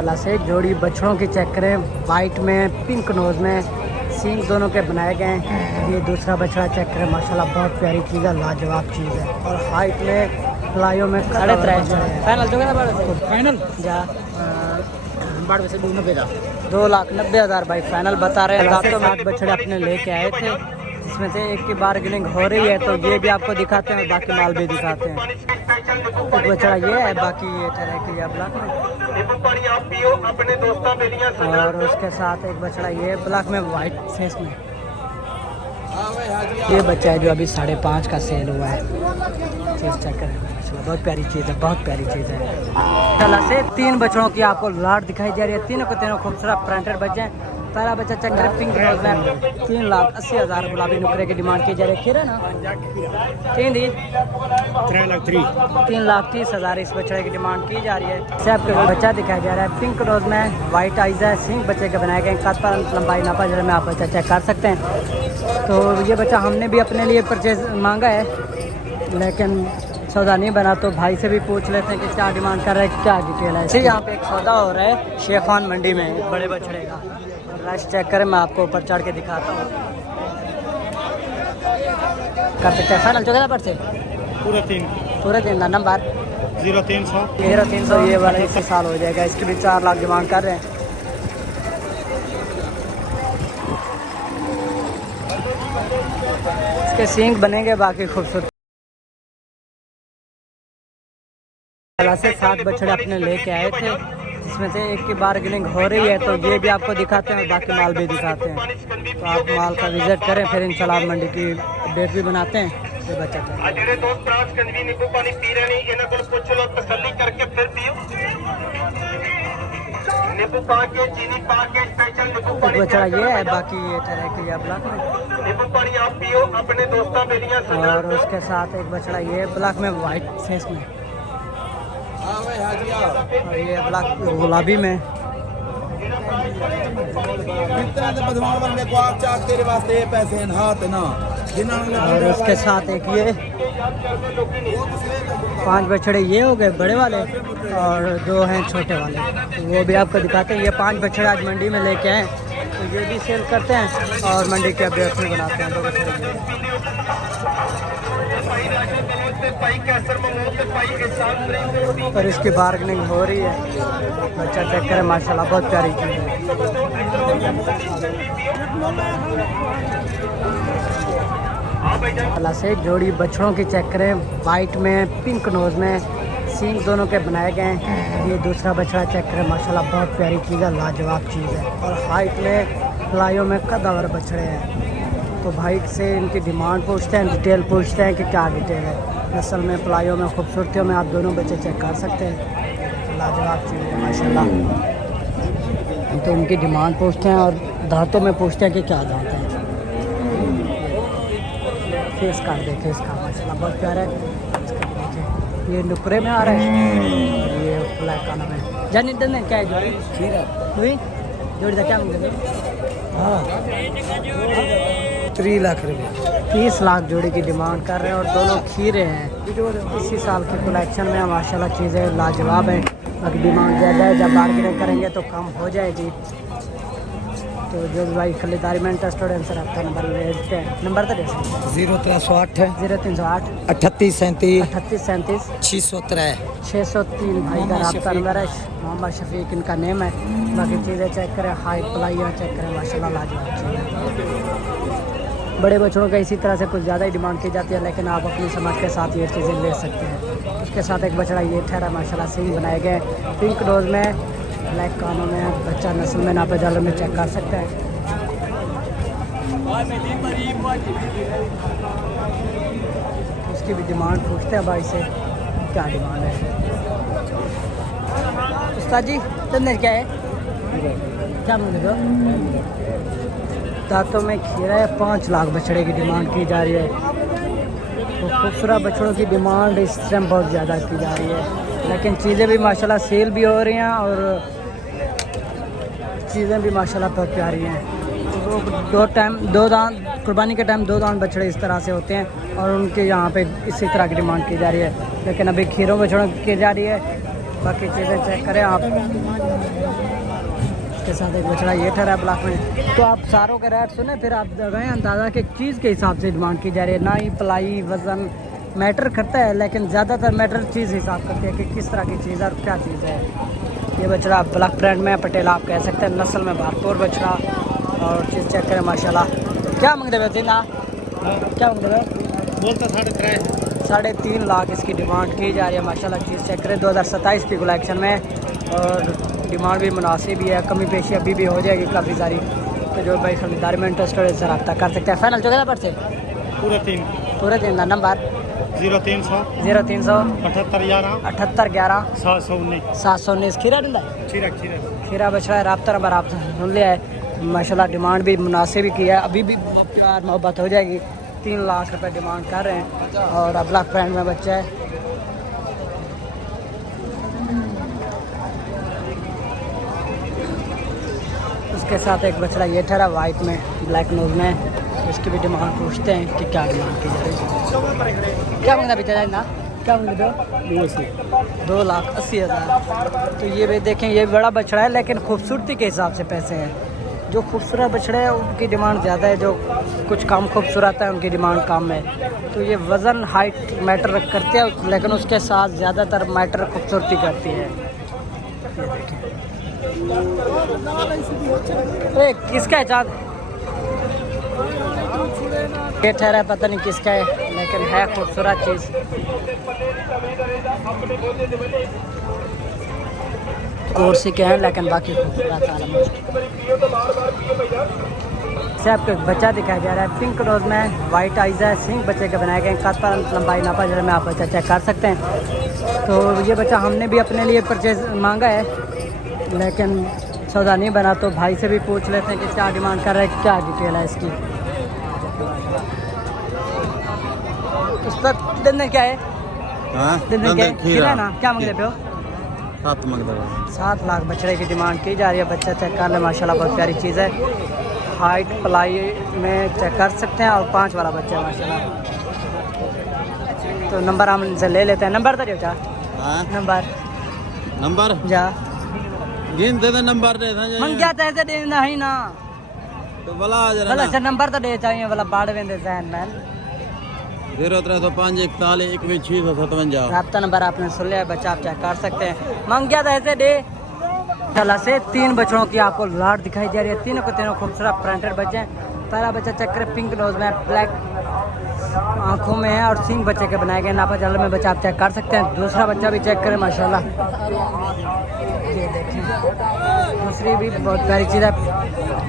से जोड़ी बछड़ों की चेक करें, वाइट में पिंक नोज में सींग दोनों के बनाए गए हैं। ये दूसरा बछड़ा चेक करें, माशाल्लाह बहुत प्यारी चीज़ है, लाजवाब चीज़ है। और हाइट में प्लाइयों में 3.5 फाइनल जो है फाइनल जा 2,90,000 भाई फाइनल बता रहे हैं। तो 8 बछड़े अपने लेके आए थे, जिसमें से एक की बार्गेनिंग हो रही है, तो ये भी आपको दिखाते हैं और बाकी माल भी दिखाते हैं। एक बछड़ा ये है, बाकी ये ठहरे कि ये ब्लैक में, और उसके साथ एक बछड़ा ये ब्लैक में वाइट फेस में। ये बच्चा है जो अभी 5.5 का सेल हुआ है। चीज़ चेक करें, बहुत प्यारी चीज़ है, बहुत प्यारी चीज़ है। कला से 3 बछड़ों की आपको लाट दिखाई दे रही है। तीनों के तीनों खूबसूरत प्रिंटेड बच्चे हैं। पहला बच्चा चेक करें, पिंक रोज में 3,80,000 गुलाबी नुकरे की डिमांड की जा रही है। खीरा ना 3,30,000 इस बछड़े की डिमांड की जा रही है। से आपको बच्चा दिखाया जा रहा है, पिंक रोज में वाइट आइज है, सिंग बच्चे के बनाए गए। कद पर लंबाई नापा जरा में आप बच्चा चेक कर सकते हैं। तो ये बच्चा हमने भी अपने लिए परचेज मांगा है, लेकिन सौदा नहीं बना, तो भाई से भी पूछ लेते हैं कि क्या डिमांड कर रहे हैं, क्या डिटेल है। ठीक, यहाँ पे एक सौदा हो रहा है शेफान मंडी में एक बड़े बछड़े का। रश चेक करें, मैं आपको ऊपर चढ़ के दिखाता हूँ। कर सकते हैं फाइनल चौदह पर से पूरे 3 नंबर 0300 ये वाला इसी साल हो जाएगा। इसकी भी 4 लाख डिमांड कर रहे हैं। इसके सींग बनेंगे, बाकी खूबसूरत से 7 बछड़े अपने लेके आए थे, जिसमें से एक की बार्गेनिंग हो रही है, तो ये भी आपको दिखाते हैं और बाकी माल भी दिखाते हैं। तो आप माल का विजिट करें, फिर इंशाल्लाह मंडी की अपडेट भी बनाते हैं। ये बच्चा एक बछड़ा ये है, बाकी ये ठहरे कि ये ब्लैक में, और उसके साथ एक बछड़ा ये ब्लैक में वाइट फेस में, और ये ब्लैक गुलाबी में। और उसके साथ एक ये 5 बछड़े ये हो गए बड़े वाले, और 2 हैं छोटे वाले, तो वो भी आपको दिखाते हैं। ये 5 बछड़े आज मंडी में लेके आए, तो ये भी सेल करते हैं और मंडी के अपडेट भी बनाते हैं। 2 बछड़े और इसकी बार्गेनिंग हो रही है। बच्चा चेक करें, माशाल्लाह बहुत प्यारी चीज़ है। अल्लाह से जोड़ी बछड़ों की चेक करें, वाइट में पिंक नोज में सींग दोनों के बनाए गए हैं। ये दूसरा बछड़ा चेक करें, माशाल्लाह बहुत प्यारी चीज़ है, लाजवाब चीज़ है। और हाइट में प्लाइयों में कदावर बछड़े हैं। तो भाई से इनकी डिमांड पूछते हैं, डिटेल पूछते हैं कि क्या डिटेल है। नस्ल में प्लाइयों में खूबसूरतियों में आप दोनों बच्चे चेक कर सकते हैं, लाजवाब चीज़ है माशाल्लाह। तो इनकी डिमांड पूछते हैं और दांतों में पूछते हैं कि क्या दांत हैं। फेस काट दे, फेस का माशाल्लाह बहुत प्यारा है। ये नुकरे में आ रहा है, और ये ब्लैक काना में जानी देने क्या है जोड़ी जोड़ी था क्या मुझे। हाँ 3 लाख रुपये 30 लाख जोड़ी की डिमांड कर रहे हैं, और दोनों खीरे हैं। इसी साल के कलेक्शन में माशाल्लाह चीज़ें लाजवाब हैं। बाकी डिमांड ज़्यादा है, जब बार्गेनिंग करेंगे तो कम हो जाएगी। तो जो भाई खरीदारी में इंटरेस्टेड है, सर आपका नंबर लेते हैं। नंबर तो 0308 है 0308 3837 3837 603 भाई का रब्ता नंबर है। मोहम्मद शफीक इनका नेम है। बाकी चीज़ें चेक करें, हाइट प्लाइयाँ चेक करें, माशाल्लाह लाजवाब चीज़ है। बड़े बछड़ों का इसी तरह से कुछ ज़्यादा ही डिमांड की जाती है, लेकिन आप अपनी समझ के साथ ये चीज़ें ले सकते हैं। उसके साथ एक बछड़ा ये ठहरा, माशाल्लाह सिंग बनाए गए, पिंक रोज में ब्लैक कानों में, बच्चा नस्ल में नापे जालों में चेक कर सकते हैं। उसकी भी डिमांड पूछते हैं भाई से, क्या डिमांड है। उस्ताद जी धंधे क्या है, क्या मुझे दो दांतों में खीरा है। 5 लाख बछड़े की डिमांड की जा रही है। तो खूबसूरत बछड़ों की डिमांड इस टाइम बहुत ज़्यादा की जा रही है, लेकिन चीज़ें भी माशाल्लाह सेल भी हो रही हैं, और चीज़ें भी माशाल्लाह बहुत प्यारी हैं। तो 2 दांत कुर्बानी के टाइम 2 दांत बछड़े इस तरह से होते हैं, और उनके यहाँ पे इसी तरह की डिमांड की जा रही है, लेकिन अभी खीरों बछड़ों की जा रही है। बाकी चीज़ें चेक करें आप। उसके साथ एक बछड़ा ये ठहरा है ब्लैक में। तो आप सारों के रेट सुने, फिर आप लगाएं अंदाज़ा कि चीज़ के हिसाब से डिमांड की जा रही है। ना ही पलाई वज़न मैटर करता है, लेकिन ज़्यादातर मैटर चीज़ हिसाब करती है कि किस तरह की चीज़ है और क्या चीज़ है। ये बछड़ा ब्लैक ब्रांड में पटेला आप कह सकते हैं, नस्ल में भरपूर बछड़ा। और चीज़ चेक करें माशाल्लाह। क्या मांगते हुए थे ना, क्या मांगते हुए? बोलता 3.5 लाख इसकी डिमांड की जा रही है माशाल्लाह। चीज़ चेक करें 2027 की कलेक्शन में, और डिमांड भी मुनासिब ही है, कमी पेशी अभी भी हो जाएगी काफ़ी सारी। तो जो भाई खरीदारी में इंटरेस्टेड है सर रब्ता कर सकते हैं। फाइनल जो है पर से पूरे 3 का नंबर 0300 7811 719 719 खीरा डंडा खीरा बछड़ा है। रब्ता नंबर आप सुन लिया है माशाल्लाह। डिमांड भी मुनासिब ही की है, अभी भी प्यार मोहब्बत हो जाएगी। 3 लाख रुपए डिमांड कर रहे हैं, और अब ब्लैक ब्रांड में बच्चा है। उसके साथ एक बछड़ा ये ठहरा वाइट में ब्लैक नोज में। इसकी भी डिमांड पूछते हैं कि क्या डिमांड की जा रही है। क्या मांगना बेचा जाए ना, क्या मांगते हो? 2,80,000। तो ये भी देखें, ये बड़ा बछड़ा है, लेकिन खूबसूरती के हिसाब से पैसे हैं। जो खूबसूरत बछड़े हैं उनकी डिमांड ज़्यादा है, जो कुछ कम खूबसूरत है उनकी डिमांड कम है। तो ये वज़न हाइट मैटर करते हैं, लेकिन उसके साथ ज़्यादातर मैटर खूबसूरती करती है। ये देखें, अरे किसका है चाँद? ये ठहरा है, पता नहीं किसका है, लेकिन है खूबसूरत चीज़। कुर्सी के हैं, लेकिन बाकी खूबसूरत से आपको एक बच्चा दिखाया जा रहा है पिंक रोज में, वाइट आइज़ है, सिंग बच्चे के बनाए गए। कद पर लंबाई नापा जरा में आप बच्चा चेक कर सकते हैं। तो ये बच्चा हमने भी अपने लिए परचेज मांगा है, लेकिन सौदा नहीं बना, तो भाई से भी पूछ लेते हैं कि क्या डिमांड कर रहे हैं, क्या डिटेल है इसकी। उस पर दिन क्या है? दिन क्या है? खीरा ना, क्या मांग रहे हो? 7 लाख बछड़े की डिमांड की जा रही है। बच्चा चेक कर ले माशाल्लाह, बहुत प्यारी चीज़ है। हाइट पलाई में चेक कर सकते हैं, और 5 वाला बच्चा है माशाल्लाह। तो नंबर हम इनसे ले लेते हैं। नंबर तो जा नंबर जा गिन दे नंबर दे मन क्या तो ऐसे देना ही ना, तो भला जरा अच्छा नंबर तो दे चाहिए वाला बाढ़ वेंदे जहन में 0305 41 21 657। रब्ता नंबर आपने सुन लिया, बच्चा आप चेक कर सकते हैं। मांग गया था ऐसे दे चला से 3 बच्चों की आपको लाट दिखाई दे रही है। तीनों को तीनों खूबसूरत प्रिंटेड बच्चे हैं। पहला बच्चा चक्कर पिंक नोज में, ब्लैक आँखों में है, और सिंग बच्चे के बनाए गए। नापा जल में बच्चा आप चेक कर सकते हैं। दूसरा बच्चा भी चेक करें माशाल्लाह, ये देखें, दूसरी भी बहुत प्यारी चीज़ है,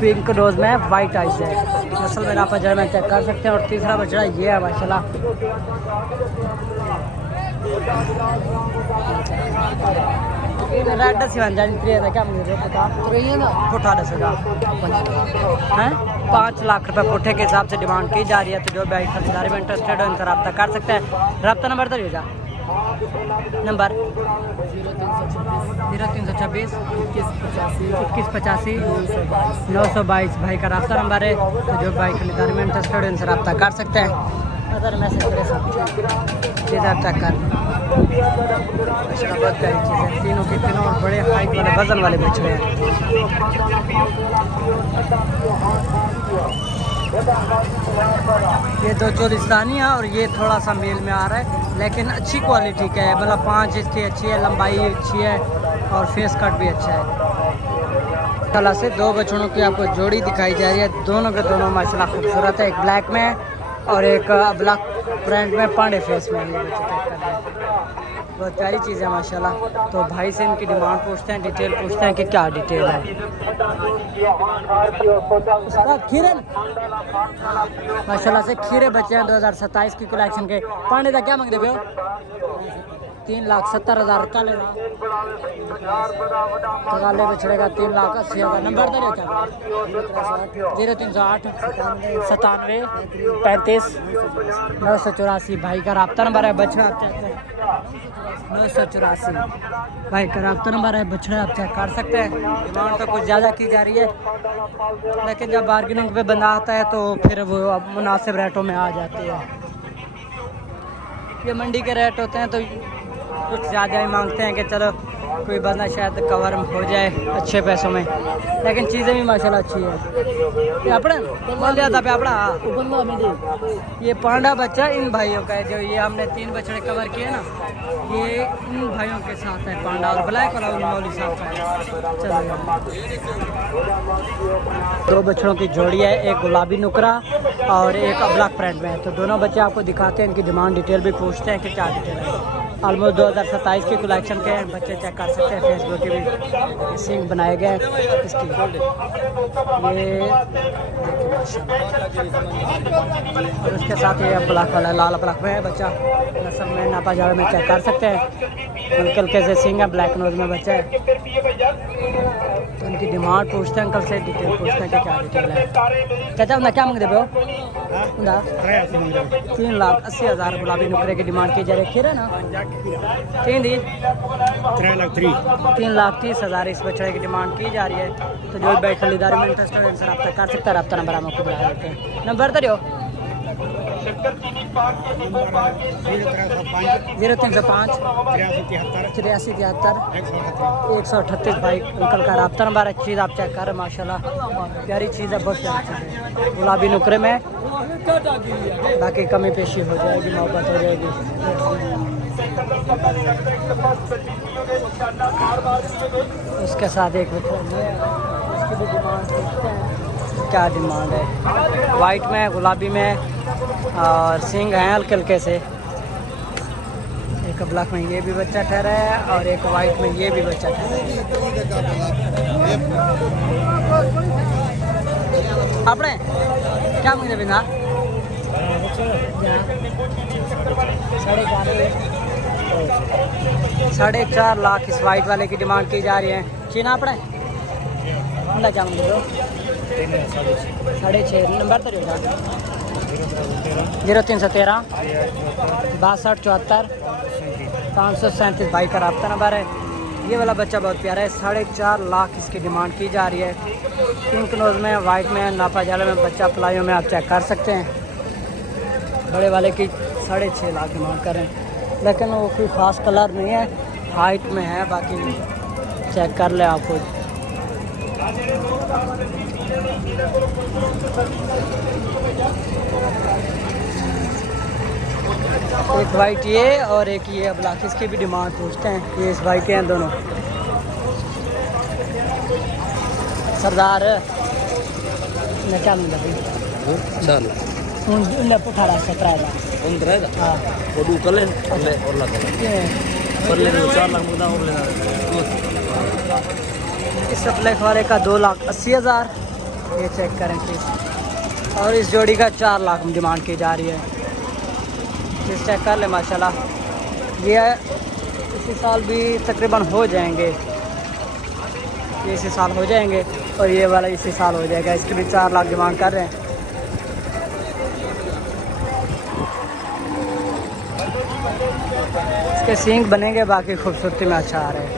पिंक नोज में, वाइट आइज है, नस्ल में नापा जल में चेक कर सकते हैं। और तीसरा बच्चा ये है माशाल्लाह। रेड सिवन क्या मुझे पता पुठा 10,000 हैं। 5 लाख रुपए पुठे के हिसाब से डिमांड की जा रही है। तो जो भाई खरीदारी में इंटरेस्टेड हो इनसे रब्ता कर सकते हैं। रब्ता नंबर तो जा नंबर 0326 2185 922 भाई का रब्ता नंबर है। तो जो भाई खरीदारी में इंटरेस्टेड है इनसे रब्ता कर सकते हैं। अगर मैसेज करे चेक कर बहुत प्यारी चीज़ है। तीनों के तीनों और बड़े हाइट वाले वजन वाले बछड़े हैं। ये 2 चोलिस्तानी है, और ये थोड़ा सा मेल में आ रहा है, लेकिन अच्छी क्वालिटी का है। मतलब 5 इसकी अच्छी है, लंबाई अच्छी है, और फेस कट भी अच्छा है। कला से 2 बछड़ों की आपको जोड़ी दिखाई जा रही है। दोनों के दोनों माशाल्लाह खूबसूरत है। एक ब्लैक में और एक ब्लैक प्रिंट में, पांडे फेस में। ये बच्चे चेक कर रहे हैं, बहुत प्यारी चीज़ है माशाल्लाह। तो भाई से इनकी डिमांड पूछते हैं, डिटेल पूछते हैं कि क्या डिटेल है। उसका खीरे माशाल्लाह से खीरे बच्चे हैं 2027 की कलेक्शन के। पांडे का क्या मांग रहे हो? 3,70,000 का लेना। काले बछड़े का 3,80,000। नंबर दे 0308 97 35 984 भाई का रब्ता नंबर है। बछड़ा आप चेक करें 984 भाई का रब्ता नंबर है। बछड़ा आप चेक कर सकते हैं। डिमांड तो कुछ ज़्यादा की जा रही है, लेकिन जब बार्गेनिंग पे बंदा आता है तो फिर वो मुनासिब रेटों में आ जाती है। ये मंडी के रेट होते हैं तो कुछ ज़्यादा ही मांगते हैं कि चलो कोई बंदा शायद कवर हो जाए अच्छे पैसों में, लेकिन चीज़ें भी माशाल्लाह अच्छी है। ये अपना बोल दिया था पे अपना ये पांडा बच्चा इन भाइयों का है, जो ये हमने 3 बछड़े कवर किए ना, ये इन भाइयों के साथ है पांडा, और ब्लैक वाला उन मौली साहब का है। चलो 2 बछड़ों की जोड़ी है, एक गुलाबी नुकरा और एक ब्लैक प्रिंट में है। तो दोनों बच्चे आपको दिखाते हैं, इनकी डिमांड डिटेल भी पूछते हैं कि क्या डिटेल है। ऑलमोस्ट 2027 के कलेक्शन के हैं, बच्चे चेक कर सकते हैं। फेसबुक के भी सिंग बनाए गए हैं इसकी। ये और उसके साथ ये ब्लैक वाला लाल ब्लैक में है बच्चा, नस्ल में नापा जावे में चेक कर सकते हैं। हल्के हल्के से सिंग है, ब्लैक नोज में बच्चा है। तो उनकी डिमांड पूछते हैं अंकल से, डिटेल पूछते हैं कि क्या डिटेल है। चाचा उन्हें क्या मांगते हो? 3,80,000 गुलाबी नुकरे की डिमांड की जा रही है। खीरा ना 3,30,000 इस बछड़े की डिमांड की जा रही है। तो जो भी खरीदारी में इंटरेस्ट है उनसे रब्ता कर सकता है। रब्ता नंबर हम आपको बता देते हैं। नंबर तो 0305 83 73 138 भाई अंकल का रब्ता नंबर है। चीज़ आप चेक करें, माशाल्लाह प्यारी चीज़ है, बहुत प्यारी चीज़ है। गुलाबी नुकरे में बाकी कमी पेशी हो जाएगी, मोहब्बत हो जाएगी। उसके साथ एक उसकी भी डिमांड देखते हैं क्या डिमांड है। वाइट में, गुलाबी में और सिंग हैं हल्के हल्के से। एक ब्लैक में ये भी बच्चा ठहरा है और एक वाइट में ये भी बच्चा ठहरा है। आपने क्या मुझे बिना 4.5 लाख इस वाइट वाले की डिमांड की जा रही है। चीना आपने अंडा क्या मुझे 6.5 नंबर तो 0313 62 74 537 भाई का रब्ता नंबर है। ये वाला बच्चा बहुत प्यारा है, 4.5 लाख इसकी डिमांड की जा रही है। पिंक नोज में, वाइट में, नापा जाले में बच्चा, पलाइयों में आप चेक कर सकते हैं। बड़े वाले की 6.5 लाख डिमांड करें, लेकिन वो कोई ख़ास कलर नहीं है, हाइट में है। बाकी चेक कर ले आप खुद। एक वाइट ये और एक ये ब्लैक, इसकी भी डिमांड पूछते हैं। ये इस भाई के हैं दोनों। सरदार ने क्या मिला भाई? 4 लाख 18-17 हाँ इस ब्लैक वाले का 2,80,000। ये चेक करें प्लीज़। और इस जोड़ी का 4 लाख डिमांड की जा रही है। चीज़ चेक कर ले माशाल्लाह। ये इसी साल भी तकरीबन हो जाएंगे, ये इसी साल हो जाएंगे और ये वाला इसी साल हो जाएगा। इसकी भी 4 लाख डिमांड कर रहे हैं। इसके सींग बनेंगे, बाकी खूबसूरती में अच्छा आ रहे हैं।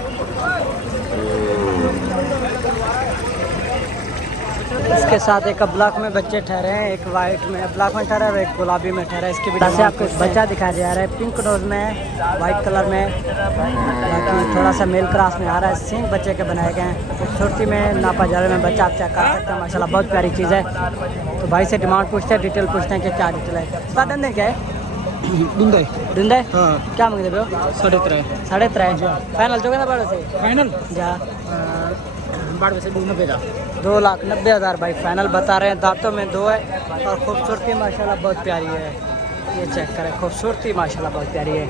इसके साथ एक ब्लैक में बच्चे ठहरे हैं, एक वाइट में ब्लैक में ठहरा है और एक गुलाबी में ठहरा है। इसकी भी से आपको बच्चा दिखाया जा रहा है, पिंक नोज में, वाइट कलर में, बाकी थोड़ा सा मेल क्रॉस में आ रहा है। सिंग बच्चे के बनाए गए हैं, खूबसूरती में, नापा जाले में बच्चा आप चेक कर सकते हैं। माशाल्लाह बहुत प्यारी चीज़ है। तो भाई से डिमांड पूछते हैं, डिटेल पूछते हैं कि क्या डिटेल है। उसका डंडे क्या है? डुंडे हाँ। क्या मांगते हो? 3.5 फाइनल जो है ना बड़े से फाइनल जा बाढ़ से 2,90,000 भाई फाइनल बता रहे हैं। दांतों में 2 है और खूबसूरती माशाल्लाह बहुत प्यारी है। ये चेक करें, खूबसूरती माशाल्लाह बहुत प्यारी है।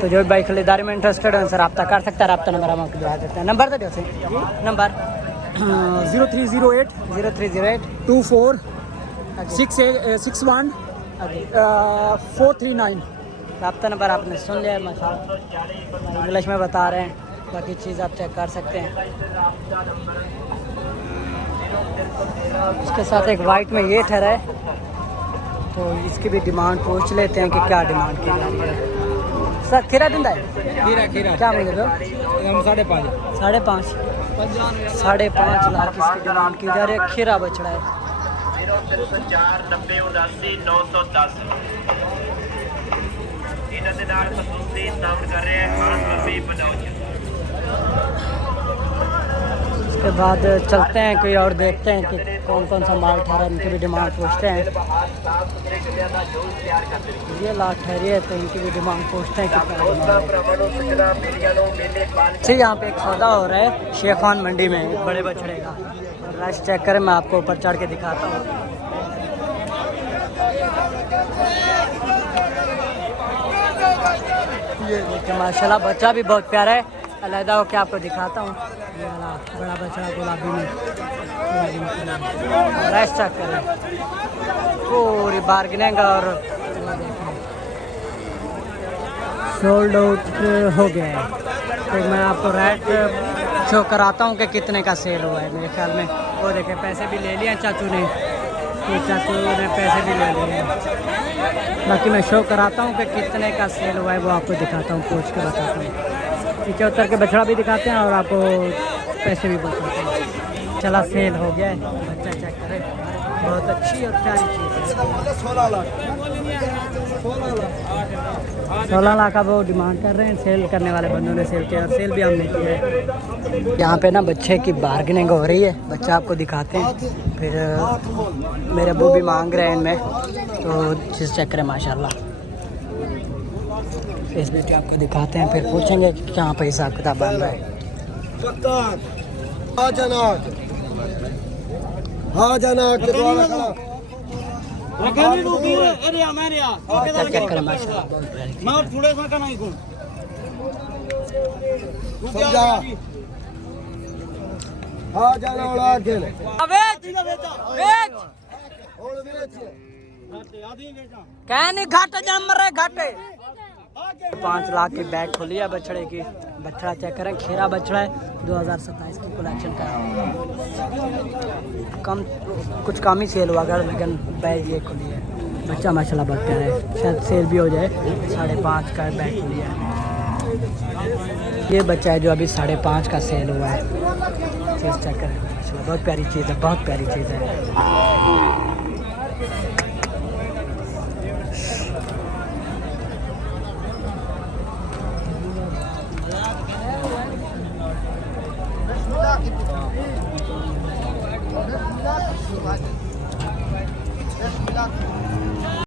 तो जो भाई खरीदारी में इंटरेस्टेड है उनसे रब्ता कर सकता है। रब्ता नंबर हम आपको दिला देते हैं। नंबर तो दो से नंबर 0308 0308 24 61 439। रब्ता नंबर आपने सुन लिया है माशाल्लाह, इंग्लिश में बता रहे हैं। बाकी चीज़ आप चेक कर सकते हैं। उसके साथ एक वाइट में ये ठहरा है, तो इसकी भी डिमांड पूछ लेते हैं कि क्या डिमांड की जा रही है। सर खीरा दिंदा है? खीरा क्या मुझे दो? 5.5 5.5 लाख इसकी डिमांड की जा रही है। खीरा बछड़ा है। 4 90 79 910 ਇਹਨਾਂ ਦੇ ਨਾਲ ਤੁਸੀਂ ਸਾਊਂਡ ਕਰ ਰਹੇ ਖਾਨ ਮੱਬੀ ਬਜਾਓ उसके बाद चलते हैं कोई और देखते हैं कि कौन कौन सा माल ठहरा, इनकी भी डिमांड पूछते हैं। ये लाट ठहरी है तो इनकी भी डिमांड पूछते हैं कि ठीक। यहाँ पे एक सौदा हो रहा है शेखान मंडी में एक बड़े बछड़े का। रश चेक करें, मैं आपको ऊपर चढ़ के दिखाता हूँ। ये देखिए माशाल्लाह बच्चा भी बहुत प्यारा है। अलहदा होकर आपको दिखाता हूँ। ये वाला बड़ा बछड़ा गुलाबी में रश चेक करें, पूरी बार्गेनिंग और सोल्ड आउट हो गया है। तो मैं आपको रेट शो कराता हूँ कि कितने का सेल हुआ है। मेरे ख्याल में वो देखें पैसे भी ले लिए चाचू ने, तो चाचू ने पैसे भी ले लिए हैं। बाकी मैं शो कराता हूँ कि कितने का सेल हुआ है, वो आपको दिखाता हूँ, पूछ के बताता हूँ। नीचे उतर के बछड़ा भी दिखाते हैं और आपको पैसे भी बताते हैं। चला सेल हो गया है, बच्चा चेक करें, बहुत अच्छी और प्यारी चीज़ है। 16 लाख का वो डिमांड कर रहे हैं। सेल करने वाले बंदों ने सेल किया और सेल भी हमने किया है। यहाँ पे ना बच्चे की बार्गेनिंग हो रही है, बच्चा आपको दिखाते हैं। फिर मेरे अब्बू भी मांग रहे हैं इनमें, तो चीज़ चेक करें माशाल्लाह। इस वीडियो आपको दिखाते हैं, फिर पूछेंगे कि कहाँ पर हिसाब किताब बन रहा है। चेक करें माशाल्लाह, कहनी घाटे जम रहे घाटे। 5 लाख की बैग खुली है बछड़े की। बछड़ा चेक करें, खीरा बछड़ा है, 2027 की कलेक्शन का। कम कुछ कम ही सेल हुआ अगर, लेकिन बैग ये खुली है। बच्चा माशाल्लाह बहुत प्यारा है, शायद सेल भी हो जाए। 5.5 का बैग खुली है। ये बच्चा है जो अभी 5.5 का सेल हुआ है। चीज़ चेक करें माशाल्लाह, बहुत प्यारी चीज़ है, बहुत प्यारी चीज़ है।